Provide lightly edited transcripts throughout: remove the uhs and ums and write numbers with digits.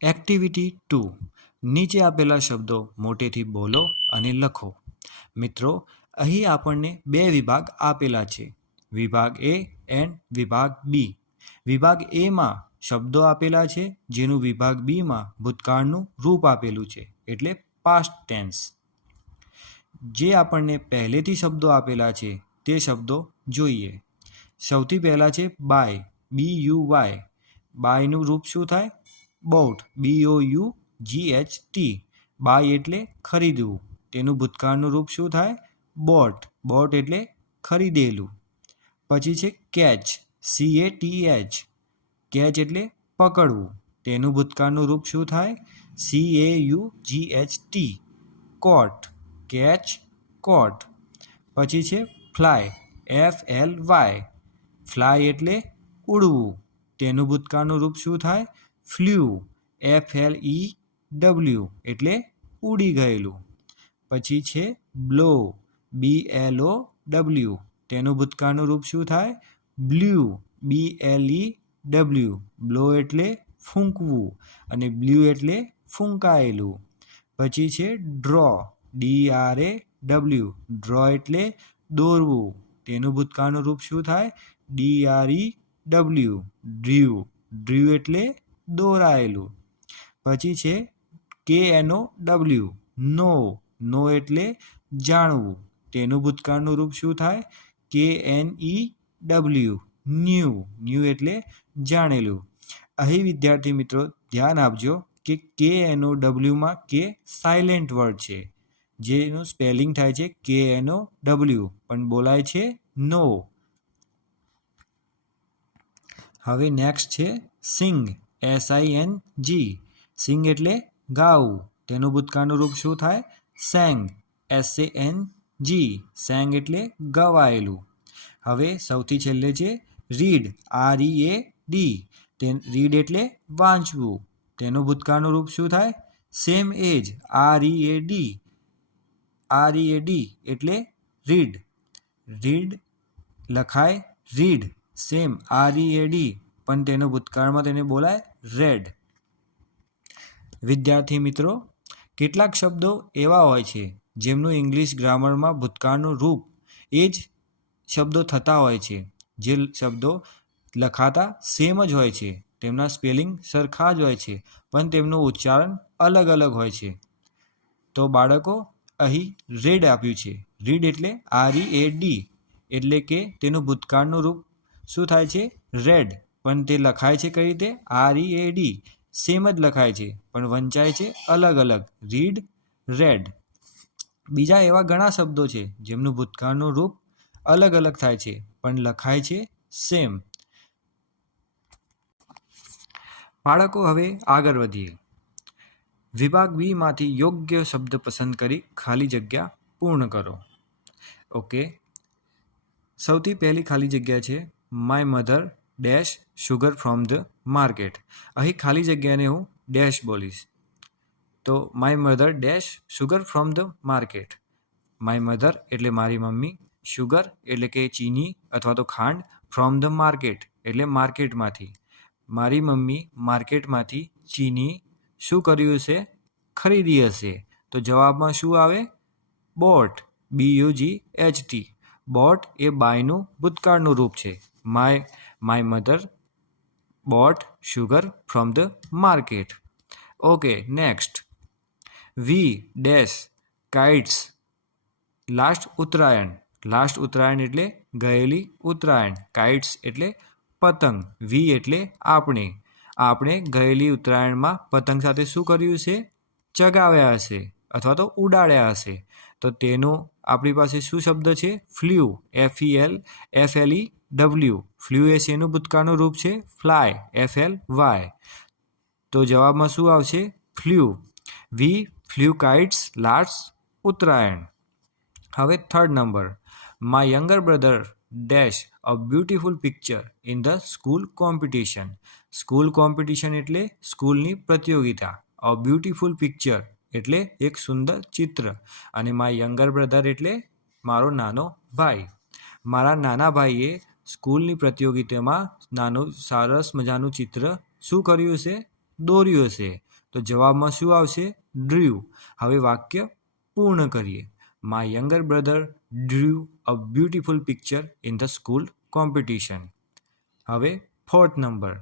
Activity 2. નીચે આપેલા શબ્દો મોટેથી બોલો અને લખો. મિત્રો, અહીં આપણને બે વિભાગ આપેલા છે, વિભાગ એ એન્ડ વિભાગ બી. વિભાગ એમાં શબ્દો આપેલા છે જેનું વિભાગ બીમાં ભૂતકાળનું રૂપ આપેલું છે, એટલે પાસ્ટ ટેન્સ. જે આપણને પહેલેથી શબ્દો આપેલા છે તે શબ્દો જોઈએ. સૌથી પહેલાં છે બાય, BUY. બાયનું રૂપ શું થાય? Boat, BOUGHT. બાય એટલે ખરીદવું, તેનું ભૂતકાળનું રૂપ શું થાય? બોટ. બોટ એટલે ખરીદેલું. પછી છે કેચ, CATH. કેચ એટલે પકડવું, તેનું ભૂતકાળનું રૂપ શું થાય? CAUGHT. કોટ, કેચ, કોટ. પછી છે ફ્લાય, FLY. ફ્લાય એટલે ઉડવું, તેનું ભૂતકાળનું રૂપ શું થાય? Flew, FLEW. એટલે ઉડી ગયેલું. પછી છે બ્લો, BLOW. તેનું ભૂતકાળનું રૂપ શું થાય? Blue, BLEW. બ્લો એટલે ફૂંકવું અને બ્લ્યુ એટલે ફૂંકાયેલું. પછી છે ડ્રો, DRAW. ડ્રો એટલે દોરવું, તેનું ભૂતકાળનું રૂપ શું થાય? DREW. ડ્રીવ, ડ્રીવ એટલે દોરાયેલું. પછી છે KNOW. નો, નો એટલે જાણવું, તેનું ભૂતકાળનું રૂપ શું થાય? KNEW. ન્યૂ, ન્યૂ એટલે જાણેલું. અહીં વિદ્યાર્થી મિત્રો ધ્યાન આપજો કે KNOWમાં કે સાયલેન્ટ વર્ડ છે, જેનું સ્પેલિંગ થાય છે KNOW પણ બોલાય છે નો. હવે નેક્સ્ટ છે સિંગ, SING. સિંગ એટલે ગાવું, તેનું ભૂતકાળનું રૂપ શું થાય? Sang, SANG. સેંગ એટલે ગવાયેલું. હવે સૌથી છેલ્લે છે રીડ, READ. રીડ એટલે વાંચવું, તેનું ભૂતકાળનું રૂપ શું થાય? સેમ એજ, READ. એટલે રીડ. રીડ લખાય રીડ, સેમ READ, પણ તેનો ભૂતકાળમાં તેને બોલાય રેડ. વિદ્યાર્થી મિત્રો, કેટલાક શબ્દો એવા હોય છે જેમનું ઇંગ્લિશ ગ્રામરમાં ભૂતકાળનું રૂપ એ જ શબ્દો થતા હોય છે. જે શબ્દો લખાતા સેમ જ હોય છે, તેમના સ્પેલિંગ સરખા જ હોય છે, પણ તેમનું ઉચ્ચારણ અલગ અલગ હોય છે. તો બાળકો, અહીં રેડ આપ્યું છે. રીડ એટલે READ, એટલે કે તેનું ભૂતકાળનું રૂપ શું થાય છે? રેડ, પણ તે લખાય છે કઈ રીતે? READ. સેમ જ લખાય છે પણ વંચાય છે અલગ અલગ, રીડ, રેડ. બીજા એવા ઘણા શબ્દો છે જેમનું ભૂતકાળનું રૂપ અલગ અલગ થાય છે પણ લખાય છે સેમ. બાળકો, હવે આગળ વધીએ. વિભાગ બીમાંથી યોગ્ય શબ્દ પસંદ કરી ખાલી જગ્યા પૂર્ણ કરો. ઓકે, સૌથી પહેલી ખાલી જગ્યા છે my mother dash sugar from the market. અહીં ખાલી જગ્યાને હું ડેશ બોલીશ. તો my mother dash sugar from the market. My mother એટલે મારી મમ્મી, શુગર એટલે કે ચીની અથવા તો ખાંડ, ફ્રોમ ધ માર્કેટ એટલે માર્કેટમાંથી. મારી મમ્મી માર્કેટમાંથી ચીની શું કર્યું છે? ખરીદી હશે. તો જવાબમાં શું આવે? Bought, BUGHT. બોટ એ બાયનું ભૂતકાળનું રૂપ છે. My mother bought sugar from the market. Okay, next. We dash kites last Uttarayan. Last Uttarayan એટલે ગયેલી ઉત્તરાયણ. કાઇટ્સ એટલે પતંગ. વી એટલે આપણે. આપણે ગયેલી ઉત્તરાયણમાં પતંગ સાથે શું કર્યું છે? ચગાવ્યા હશે અથવા તો ઉડાડ્યા હશે. તો તેનું આપણી પાસે શું શબ્દ છે? Flew, FLEW. ફ્લ્યુ એ શેનું ભૂતકાળનું રૂપ છે? Fly, FLY. તો જવાબમાં શું આવશે? ફ્લ્યુ. વી ફ્લ્યુ કાઇટ્સ લાસ્ટ ઉત્તરાયણ. હવે third number. My younger brother dash a beautiful picture in the school competition. School competition એટલે સ્કૂલની પ્રતિયોગિતા. અ બ્યુટીફુલ પિક્ચર એટલે એક સુંદર ચિત્ર. અને માય યંગર બ્રધર એટલે મારો નાનો ભાઈ. મારા નાના ભાઈએ સ્કૂલની પ્રતિયોગિતામાં નાનું સરસ મજાનું ચિત્ર શું કર્યું છે? દોર્યું હશે. તો જવાબમાં શું આવશે? ડ્રીવ. હવે વાક્ય પૂર્ણ કરીએ. My younger brother ડ્રીવ a beautiful picture in the school competition. હવે 4th number,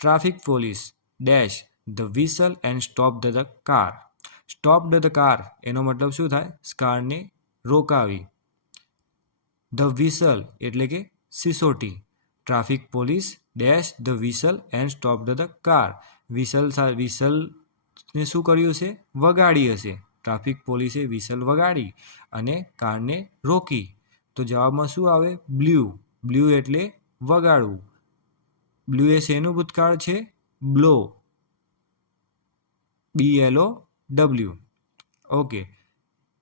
traffic police dash the whistle and stop the car. Stop the car એનો મતલબ શું થાય? કારને રોકાવી. ધ વિસલ એટલે કે સિસોટી. Traffic police dash the whistle and stop the car. વિસલને શું કર્યું છે? વગાડી હશે. ટ્રાફિક પોલીસે વિસલ વગાડી અને કારને રોકી. તો જવાબમાં શું આવે? બ્લ્યુ. બ્લ્યુ એટલે વગાડવું. બ્લ્યુ એ શેનું ભૂતકાળ છે? Blow. BLOW. Okay.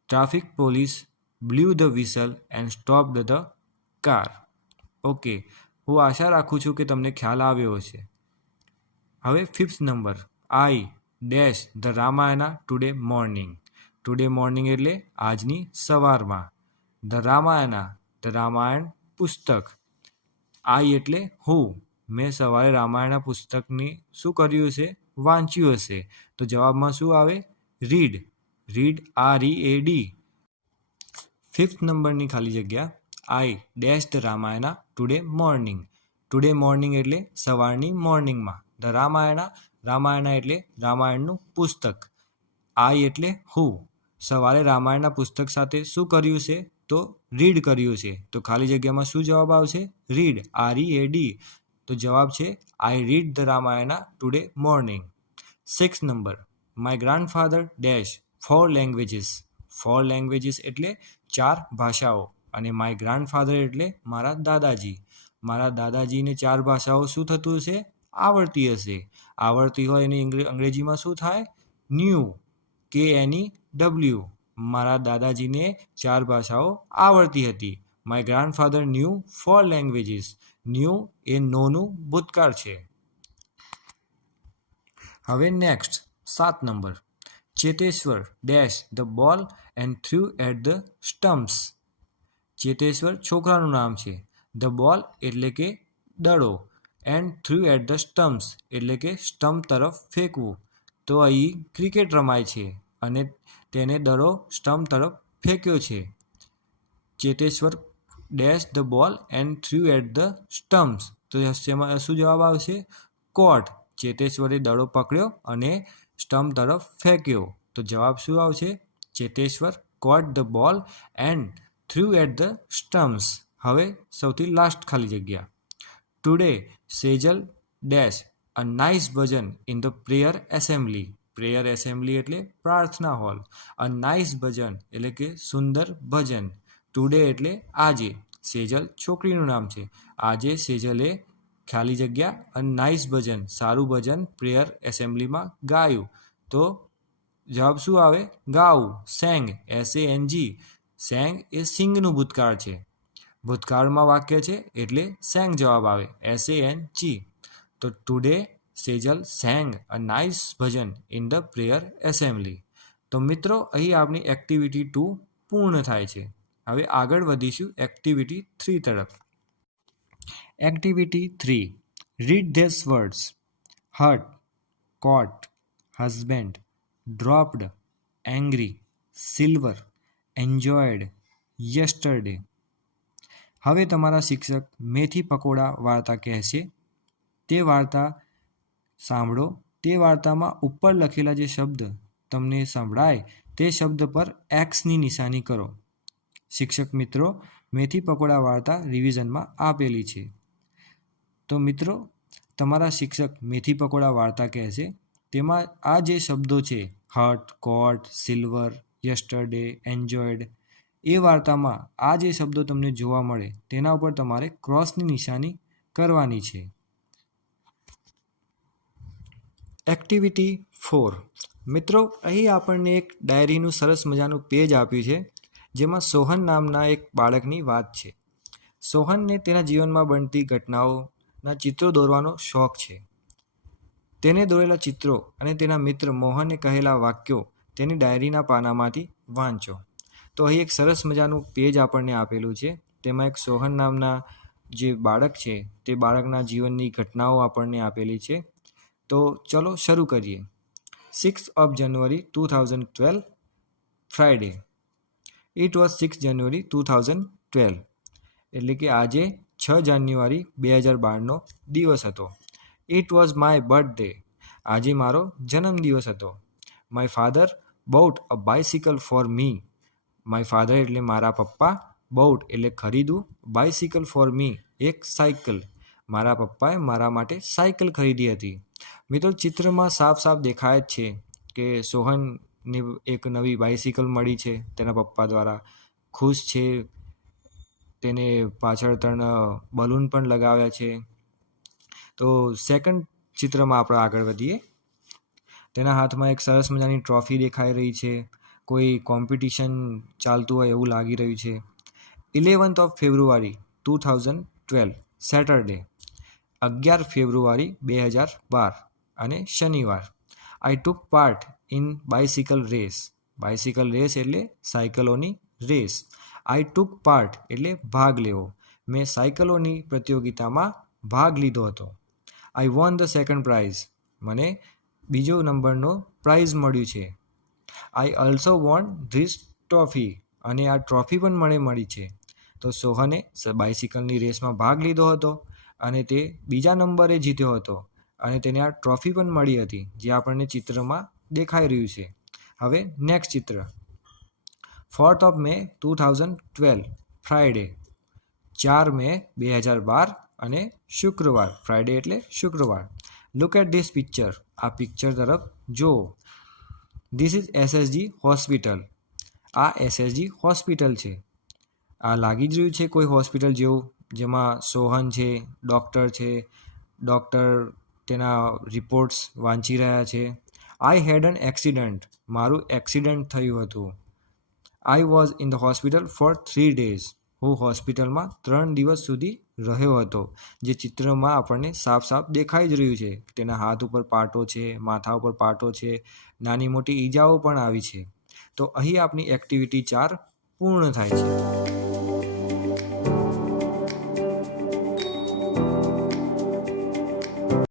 Traffic police blue the whistle and stop the car. Okay, હું આશા રાખું છું કે તમને ખ્યાલ આવ્યો હશે. હવે 5th number, I dash the Ramayana today morning. Today morning એટલે આજની સવારમાં. ધ રામાયણ પુસ્તક. આઈ એટલે હું. મેં સવારે રામાયણ પુસ્તકની શું કર્યું છે? વાંચ્યું હશે. તો જવાબમાં શું આવે? રીડ. Read READ. 5th નંબરની ખાલી જગ્યા, I dash the Ramayana today morning. Today morning એટલે સવારની મોર્નિંગમાં. ધ રામાયણા એટલે રામાયણનું પુસ્તક. આઈ એટલે હું. સવારે રામાયણના પુસ્તક સાથે શું કર્યું છે? તો રીડ કર્યું છે. તો ખાલી જગ્યામાં શું જવાબ આવશે? Read READ. તો જવાબ છે I read the Ramayana today morning. 6th number, my grandfather dash 4 languages. 4 languages એટલે 4 ભાષાઓ. અને માય ગ્રાન્ડફાધર એટલે મારા દાદાજી. મારા દાદાજીને 4 ભાષાઓ શું થતું હશે? આવડતી હશે. આવડતી હોય એની અંગ્રેજીમાં શું થાય? ન્યૂ. KNEW. મારા દાદાજીને 4 ભાષાઓ આવડતી હતી. My grandfather knew 4 languages. Knew એ નોનું ભૂતકાળ છે. હવે next 7 number, Cheteshwar dash the ball and threw at the stumps. Cheteshwar છોકરાનું નામ છે. ધ બોલ એટલે કે દડો. And threw at the stumps એટલે કે સ્ટમ્પ તરફ ફેંકવું. તો અહીં ક્રિકેટ રમાય છે અને તેને દડો સ્ટમ્પ તરફ ફેંક્યો છે. Cheteshwar dash the ball and threw at the stumps. તો શું જવાબ આવશે? કોટ. ચેતેશ્વરે દડો પકડ્યો અને સ્ટમ્પ તરફ ફેંક્યો. તો જવાબ શું આવશે? Cheteshwar caught the ball and threw at the stumps. હવે સૌથી લાસ્ટ ખાલી જગ્યા, today Sejal dash a nice bhajan in the prayer assembly. Prayer assembly એટલે પ્રાર્થના હોલ. અ નાઇસ ભજન એટલે કે સુંદર ભજન. ટુડે એટલે આજે. સેજલ છોકરીનું નામ છે. આજે સેજલે ખાલી જગ્યા અ નાઇસ ભજન, સારું ભજન પ્રેયર એસેમ્બલીમાં ગાયું. તો જવાબ શું આવે? ગાવું. સેંગ. SANG. સેંગ એ સિંગનું ભૂતકાળ છે. ભૂતકાળમાં વાક્ય છે એટલે સેંગ જવાબ આવે. SANG. તો today Sejal sang a nice bhajan in the prayer assembly. તો મિત્રો, અહીં આપણી એક્ટિવિટી 2 પૂર્ણ થાય છે. હવે આગળ વધીશું એક્ટિવિટી 3 તરફ. Activity 3, read this words. Hurt, caught, husband, dropped, angry, silver, enjoyed, yesterday. હવે તમારા શિક્ષક મેથી પકોડા વાર્તા કહેશે. તે વાર્તા સાંભળો. તે વાર્તામાં ઉપર લખેલા જે શબ્દ તમને સંભળાય તે શબ્દ પર Xની નિશાની કરો. શિક્ષક મિત્રો, મેથી પકોડા વાર્તા રિવિઝનમાં આપેલી છે. તો મિત્રો, તમારા શિક્ષક મેથી પકોડા વાર્તા કહેશે. તેમાં આ જે શબ્દો છે હર્ટ, કોટ, સિલ્વર, યસ્ટરડે, એન્જોયડ, એ વાર્તામાં આ જે શબ્દો તમને જોવા મળે તેના ઉપર તમારે ક્રોસની નિશાની કરવાની છે. એક્ટિવિટી 4. મિત્રો, અહીં આપણને એક ડાયરીનું સરસ મજાનું પેજ આપ્યું છે જેમાં સોહન નામના એક બાળકની વાત છે. સોહનને તેના જીવનમાં બનતી ઘટનાઓના ચિત્રો દોરવાનો શોખ છે. તેને દોરેલા ચિત્રો અને તેના મિત્ર મોહને કહેલા વાક્યો તેની ડાયરીના પાનામાંથી વાંચો. તો અહીં એક સરસ મજાનું પેજ આપણને આપેલું છે. તેમાં એક સોહન નામના જે બાળક છે તે બાળકના જીવનની ઘટનાઓ આપણને આપેલી છે. તો ચલો શરૂ કરીએ. 6th of January 2012 Friday. It was 6 January 2012. એટલે કે આજે 6 જાન્યુઆરી 2012નો દિવસ હતો. It was my birthday. આજે મારો જન્મદિવસ હતો. My father bought a bicycle for me. My father એટલે મારા પપ્પા, bought એટલે ખરીદવું, bicycle for me એક સાયકલ. મારા પપ્પાએ મારા માટે સાયકલ ખરીદી હતી. મિત્રો, ચિત્રમાં સાફ સાફ દેખાય જ છે કે સોહનને એક નવી બાઇસિકલ મળી છે તેના પપ્પા દ્વારા. ખુશ છે, તેને પાછળ 3 બલૂન પણ લગાવ્યા છે. તો સેકન્ડ ચિત્રમાં આપણે આગળ વધીએ. તેના હાથમાં એક સરસ મજાની ટ્રોફી દેખાઈ રહી છે. કોઈ કોમ્પિટિશન ચાલતું હોય એવું લાગી રહ્યું છે. 11th of February 2012 Saturday. 11 ફેબ્રુઆરી 2012 અને શનિવાર. I took part in bicycle race. Bicycle race એટલે સાયકલોની રેસ. આઈ ટુક પાર્ટ એટલે ભાગ લેવો. મેં સાયકલોની પ્રતિયોગિતામાં ભાગ લીધો હતો. I won the second prize. મને બીજો નંબરનો પ્રાઇઝ મળ્યું છે. I also won this trophy. અને આ ટ્રોફી પણ મને મળી છે. તો સોહને બાઇસિકલની રેસમાં ભાગ લીધો હતો અને તે બીજા નંબરે જીત્યો હતો અને તેને આ ટ્રોફી પણ મળી હતી, જે આપણને ચિત્રમાં દેખાઈ રહ્યું છે. હવે નેક્સ્ટ ચિત્ર. 4th of May 2012 Friday. 4 મે 2012 અને શુક્રવાર. ફ્રાઇડે એટલે શુક્રવાર. Look at this picture. આ પિક્ચર તરફ જુઓ. This is SSG hospital. આ એસએસજી હોસ્પિટલ છે. આ લાગી જ રહ્યું છે કોઈ હોસ્પિટલ જેવું, જેમાં સોહન છે, ડૉક્ટર છે. ડૉક્ટર તેના રિપોર્ટ્સ વાંચી રહ્યા છે. આઈ હેડ એન એક્સિડન્ટ. મારું એક્સિડન્ટ થયું હતું. I was in the hospital four 3 days. હું હોસ્પિટલમાં 3 દિવસ સુધી રહ્યો હતો. જે ચિત્રમાં આપણને સાફ સાફ દેખાઈ જ રહ્યું છે. તેના હાથ ઉપર પાટો છે, માથા ઉપર પાટો છે, નાની મોટી ઈજાઓ પણ આવી છે. તો અહીં આપણી એક્ટિવિટી 4 પૂર્ણ થાય છે.